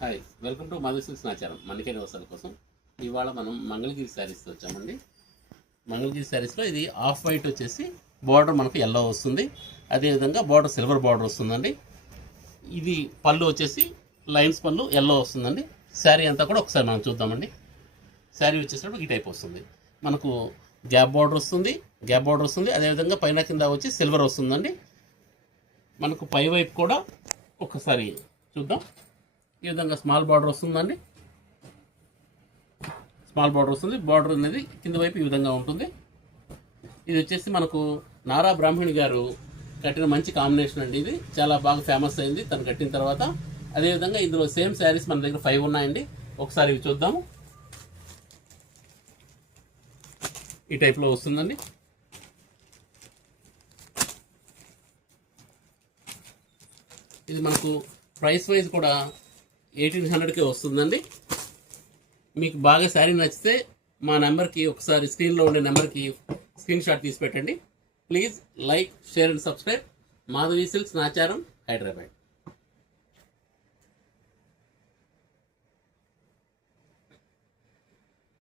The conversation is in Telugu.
Hi, welcome to Madhavi silks Nacharam. మన్నికైన వసల కోసం ఇవాళ మనం మంగళగిరి శారీస్ వచ్చామండి. మంగళగిరి శారీస్లో ఇది ఆఫ్ వైట్ వచ్చేసి బార్డర్ మనకు ఎల్లో వస్తుంది, అదేవిధంగా బార్డర్ సిల్వర్ బార్డర్ వస్తుందండి. ఇది పళ్ళు వచ్చేసి లైన్స్ పళ్ళు ఎల్లో వస్తుందండి. శారీ అంతా కూడా ఒకసారి మనం చూద్దామండి. శారీ వచ్చేసినప్పుడు ఈ టైప్ వస్తుంది, మనకు గ్యాప్ బార్డర్ వస్తుంది, అదేవిధంగా పైన కింద వచ్చి సిల్వర్ వస్తుందండి. మనకు పై వైపు కూడా ఒకసారి చూద్దాం. ఈ విధంగా స్మాల్ బార్డర్ వస్తుందండి. బార్డర్ అనేది కింద వైపు ఈ విధంగా ఉంటుంది. ఇది వచ్చేసి మనకు నారా బ్రాహ్మణి గారు కట్టిన మంచి కాంబినేషన్ అండి. ఇది చాలా బాగా ఫేమస్ అయింది తను కట్టిన తర్వాత. అదేవిధంగా ఇందులో సేమ్ శారీస్ మన దగ్గర 5 ఉన్నాయండి. ఒకసారి ఇవి చూద్దాము. ఈ టైప్లో వస్తుందండి. ఇది మనకు ప్రైస్ వైజ్ కూడా 1800కే వస్తుందండి. మీకు బాగా శారీ నచ్చితే మా నెంబర్కి ఒకసారి స్క్రీన్లో ఉండే నెంబర్కి స్క్రీన్ షాట్ తీసి పెట్టండి. Please like, share and subscribe. Madhavi silks Nacharam, Hyderabad.